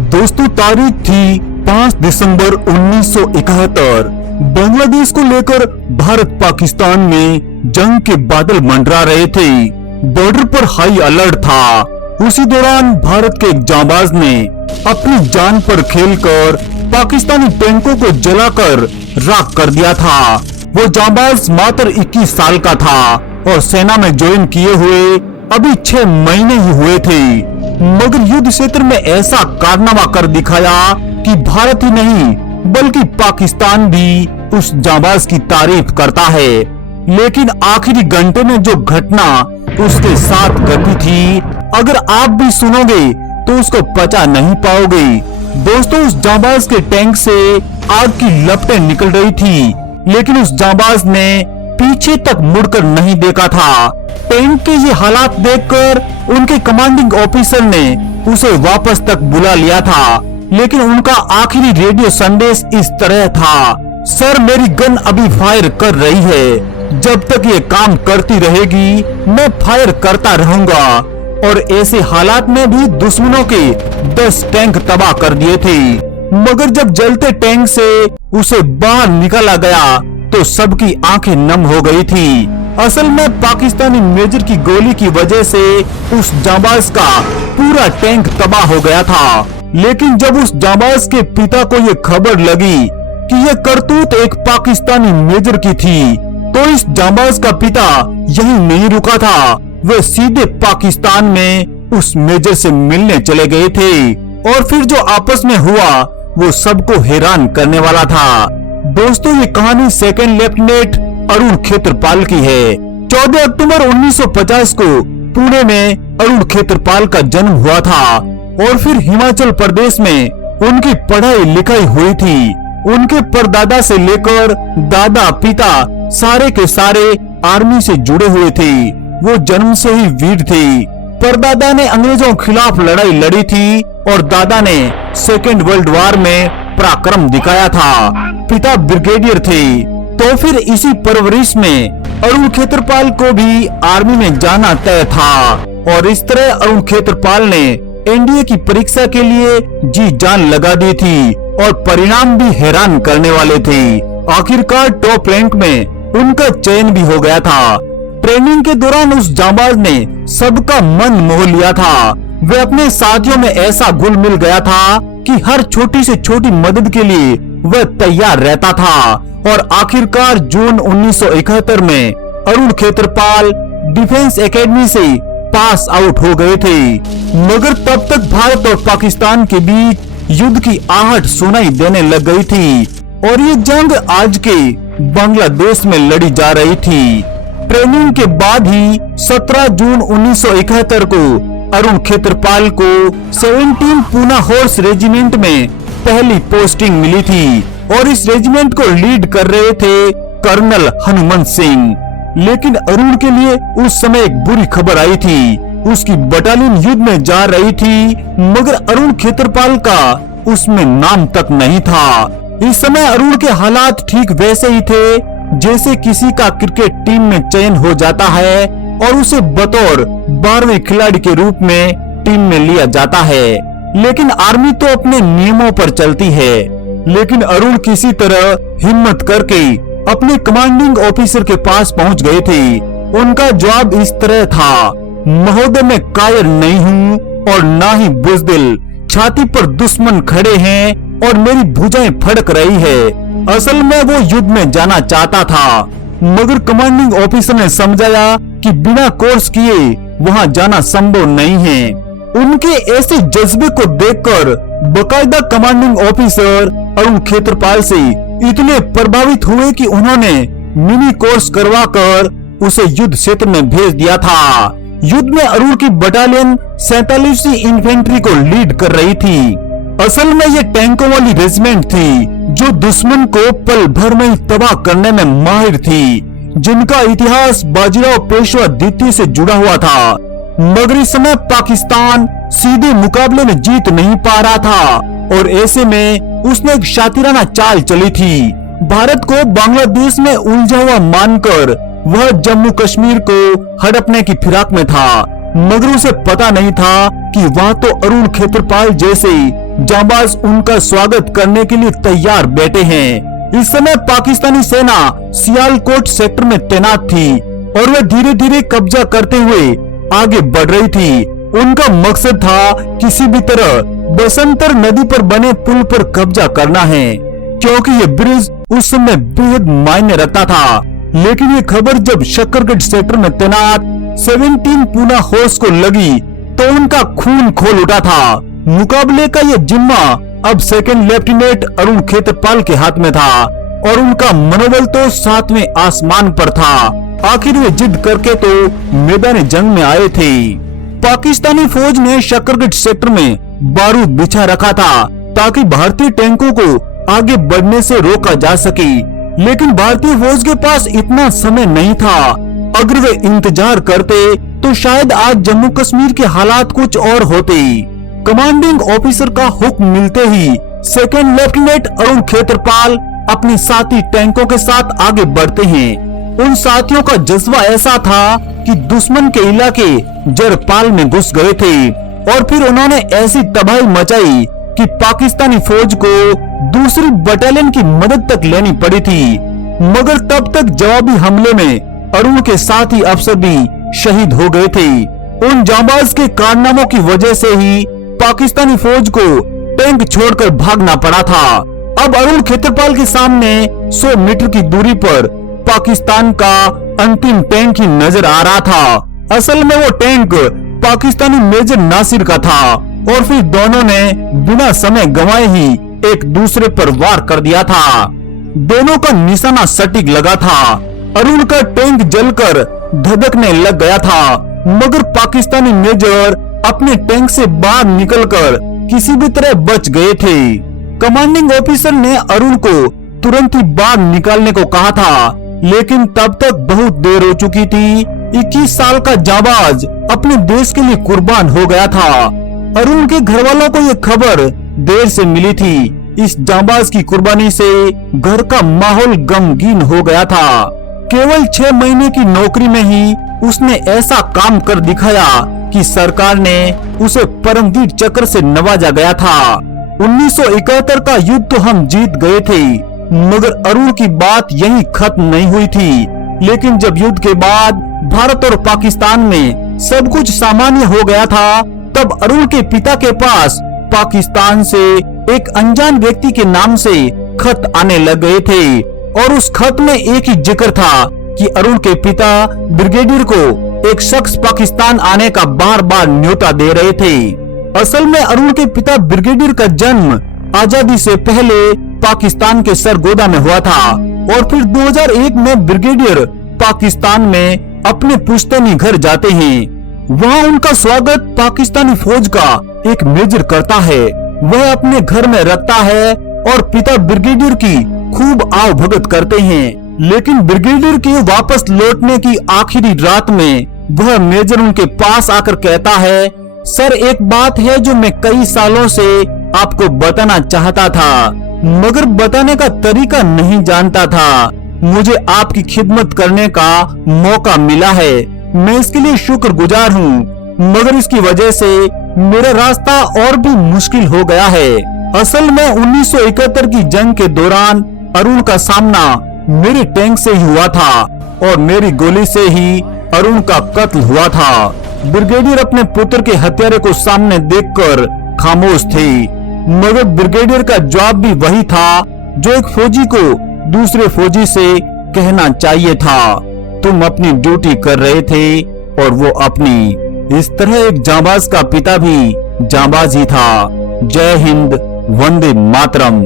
दोस्तों तारीख थी 5 दिसंबर 1971। बांग्लादेश को लेकर भारत पाकिस्तान में जंग के बादल मंडरा रहे थे। बॉर्डर पर हाई अलर्ट था। उसी दौरान भारत के एक जांबाज ने अपनी जान पर खेलकर पाकिस्तानी टैंकों को जलाकर राख कर दिया था। वो जांबाज मात्र 21 साल का था और सेना में ज्वाइन किए हुए अभी 6 महीने ही हुए थे, मगर युद्ध क्षेत्र में ऐसा कारनामा कर दिखाया कि भारत ही नहीं बल्कि पाकिस्तान भी उस जांबाज की तारीफ करता है। लेकिन आखिरी घंटे में जो घटना उसके साथ घटी थी, अगर आप भी सुनोगे तो उसको पचा नहीं पाओगे। दोस्तों, उस जांबाज के टैंक से आग की लपटें निकल रही थी, लेकिन उस जांबाज ने पीछे तक मुड़कर नहीं देखा था। टैंक के ये हालात देखकर उनके कमांडिंग ऑफिसर ने उसे वापस तक बुला लिया था, लेकिन उनका आखिरी रेडियो संदेश इस तरह था: सर, मेरी गन अभी फायर कर रही है। जब तक ये काम करती रहेगी मैं फायर करता रहूंगा। और ऐसे हालात में भी दुश्मनों के 10 टैंक तबाह कर दिए थे, मगर जब जलते टैंक से उसे बाहर निकाला गया तो सबकी आंखें नम हो गई थी। असल में पाकिस्तानी मेजर की गोली की वजह से उस जांबाज का पूरा टैंक तबाह हो गया था। लेकिन जब उस जांबाज के पिता को ये खबर लगी कि ये करतूत एक पाकिस्तानी मेजर की थी, तो इस जांबाज का पिता यहीं नहीं रुका था। वे सीधे पाकिस्तान में उस मेजर से मिलने चले गए थे और फिर जो आपस में हुआ वो सबको हैरान करने वाला था। दोस्तों, ये कहानी सेकंड लेफ्टिनेंट अरुण खेत्रपाल की है। 14 अक्टूबर 1950 को पुणे में अरुण खेत्रपाल का जन्म हुआ था और फिर हिमाचल प्रदेश में उनकी पढ़ाई लिखाई हुई थी। उनके परदादा से लेकर दादा पिता सारे के सारे आर्मी से जुड़े हुए थे। वो जन्म से ही वीर थे। परदादा ने अंग्रेजों के खिलाफ लड़ाई लड़ी थी और दादा ने सेकेंड वर्ल्ड वॉर में पराक्रम दिखाया था। पिता ब्रिगेडियर थे। तो फिर इसी परवरिश में अरुण खेत्रपाल को भी आर्मी में जाना तय था और इस तरह अरुण खेत्रपाल ने एनडीए की परीक्षा के लिए जी जान लगा दी थी और परिणाम भी हैरान करने वाले थे। आखिरकार टॉप रैंक में उनका चयन भी हो गया था। ट्रेनिंग के दौरान उस जांबाज ने सबका मन मोह लिया था। वे अपने साथियों में ऐसा घुल मिल गया था कि हर छोटी से छोटी मदद के लिए वह तैयार रहता था। और आखिरकार जून 1971 में अरुण खेत्रपाल डिफेंस एकेडमी से पास आउट हो गए थे, मगर तब तक भारत और पाकिस्तान के बीच युद्ध की आहट सुनाई देने लग गई थी और ये जंग आज के बांग्लादेश में लड़ी जा रही थी। ट्रेनिंग के बाद ही 17 जून 1971 को अरुण खेत्रपाल को 17 पूना हॉर्स रेजिमेंट में पहली पोस्टिंग मिली थी और इस रेजिमेंट को लीड कर रहे थे कर्नल हनुमंत सिंह। लेकिन अरुण के लिए उस समय एक बुरी खबर आई थी। उसकी बटालियन युद्ध में जा रही थी, मगर अरुण खेत्रपाल का उसमें नाम तक नहीं था। इस समय अरुण के हालात ठीक वैसे ही थे जैसे किसी का क्रिकेट टीम में चयन हो जाता है और उसे बतौर 12वें खिलाड़ी के रूप में टीम में लिया जाता है। लेकिन आर्मी तो अपने नियमों पर चलती है। लेकिन अरुण किसी तरह हिम्मत करके अपने कमांडिंग ऑफिसर के पास पहुंच गए थे। उनका जवाब इस तरह था: महोदय, मैं कायर नहीं हूँ और ना ही बुज़दिल। छाती पर दुश्मन खड़े हैं और मेरी भुजाएं फड़क रही है। असल में वो युद्ध में जाना चाहता था, मगर कमांडिंग ऑफिसर ने समझाया कि बिना कोर्स किए वहाँ जाना संभव नहीं है। उनके ऐसे जज्बे को देखकर बकायदा कमांडिंग ऑफिसर अरुण खेत्रपाल से इतने प्रभावित हुए कि उन्होंने मिनी कोर्स करवाकर उसे युद्ध क्षेत्र में भेज दिया था। युद्ध में अरुण की बटालियन 47वीं इन्फेंट्री को लीड कर रही थी। असल में ये टैंकों वाली रेजिमेंट थी जो दुश्मन को पल भर में तबाह करने में माहिर थी, जिनका इतिहास बाजीराव पेशवा द्वितीय से जुड़ा हुआ था। मगर इस समय पाकिस्तान सीधे मुकाबले में जीत नहीं पा रहा था और ऐसे में उसने एक शातिराना चाल चली थी। भारत को बांग्लादेश में उलझा हुआ मानकर वह जम्मू कश्मीर को हड़पने की फिराक में था। मगर उसे पता नहीं था कि वहाँ तो अरुण खेत्रपाल जैसे जांबाज उनका स्वागत करने के लिए तैयार बैठे हैं। इस समय पाकिस्तानी सेना सियालकोट सेक्टर में तैनात थी और वे धीरे धीरे कब्जा करते हुए आगे बढ़ रही थी। उनका मकसद था किसी भी तरह बसंतर नदी पर बने पुल पर कब्जा करना है, क्योंकि ये ब्रिज उस समय बेहद मायने रखता था। लेकिन ये खबर जब शक्करगढ़ सेक्टर में तैनात 17 पूना होर्स को लगी तो उनका खून खोल उठा था। मुकाबले का ये जिम्मा अब सेकंड लेफ्टिनेंट अरुण खेत्रपाल के हाथ में था और उनका मनोबल तो 7वें आसमान पर था। आखिर वे जिद करके तो मैदान जंग में आए थे। पाकिस्तानी फौज ने शक्करगढ़ सेक्टर में बारूद बिछा रखा था ताकि भारतीय टैंकों को आगे बढ़ने से रोका जा सके, लेकिन भारतीय फौज के पास इतना समय नहीं था। अगर वे इंतजार करते तो शायद आज जम्मू कश्मीर के हालात कुछ और होते। कमांडिंग ऑफिसर का हुक्म मिलते ही सेकंड लेफ्टिनेंट अरुण खेत्रपाल अपने साथी टैंकों के साथ आगे बढ़ते हैं। उन साथियों का जज्बा ऐसा था कि दुश्मन के इलाके जरपाल में घुस गए थे और फिर उन्होंने ऐसी तबाही मचाई कि पाकिस्तानी फौज को दूसरी बटालियन की मदद तक लेनी पड़ी थी। मगर तब तक जवाबी हमले में अरुण के साथी अफसर भी शहीद हो गए थे। उन जांबाज के कारनामों की वजह से ही पाकिस्तानी फौज को टैंक छोड़कर भागना पड़ा था। अब अरुण खेत्रपाल के सामने 100 मीटर की दूरी पर पाकिस्तान का अंतिम टैंक ही नजर आ रहा था। असल में वो टैंक पाकिस्तानी मेजर नासिर का था और फिर दोनों ने बिना समय गंवाए ही एक दूसरे पर वार कर दिया था। दोनों का निशाना सटीक लगा था। अरुण का टैंक जलकर धधकने लग गया था, मगर पाकिस्तानी मेजर अपने टैंक से बाहर निकलकर किसी भी तरह बच गए थे। कमांडिंग ऑफिसर ने अरुण को तुरंत ही बाहर निकालने को कहा था, लेकिन तब तक बहुत देर हो चुकी थी। 21 साल का जांबाज अपने देश के लिए कुर्बान हो गया था। अरुण के घर वालों को ये खबर देर से मिली थी। इस जांबाज की कुर्बानी से घर का माहौल गमगीन हो गया था। केवल 6 महीने की नौकरी में ही उसने ऐसा काम कर दिखाया कि सरकार ने उसे परमवीर चक्र से नवाजा गया था। 1971 का युद्ध तो हम जीत गए थे, मगर अरुण की बात यहीं खत्म नहीं हुई थी। लेकिन जब युद्ध के बाद भारत और पाकिस्तान में सब कुछ सामान्य हो गया था, तब अरुण के पिता के पास पाकिस्तान से एक अनजान व्यक्ति के नाम से खत आने लग गए थे और उस खत में एक ही जिक्र था कि अरुण के पिता ब्रिगेडियर को एक शख्स पाकिस्तान आने का बार बार न्योता दे रहे थे। असल में अरुण के पिता ब्रिगेडियर का जन्म आजादी से पहले पाकिस्तान के सरगोदा में हुआ था और फिर 2001 में ब्रिगेडियर पाकिस्तान में अपने पुश्तैनी घर जाते हैं। वहाँ उनका स्वागत पाकिस्तानी फौज का एक मेजर करता है। वह अपने घर में रखता है और पिता ब्रिगेडियर की खूब आव भगत करते हैं। लेकिन ब्रिगेडियर के वापस लौटने की आखिरी रात में वह मेजर उनके पास आकर कहता है, सर एक बात है जो मैं कई सालों से आपको बताना चाहता था, मगर बताने का तरीका नहीं जानता था। मुझे आपकी खिदमत करने का मौका मिला है, मैं इसके लिए शुक्रगुजार हूँ, मगर इसकी वजह से मेरा रास्ता और भी मुश्किल हो गया है। असल में 1971 की जंग के दौरान अरुण का सामना मेरे टैंक से ही हुआ था और मेरी गोली से ही अरुण का कत्ल हुआ था। ब्रिगेडियर अपने पुत्र के हत्यारे को सामने देखकर खामोश थे, मगर ब्रिगेडियर का जवाब भी वही था जो एक फौजी को दूसरे फौजी से कहना चाहिए था, तुम अपनी ड्यूटी कर रहे थे और वो अपनी। इस तरह एक जांबाज का पिता भी जांबाज ही था। जय हिंद, वंदे मातरम।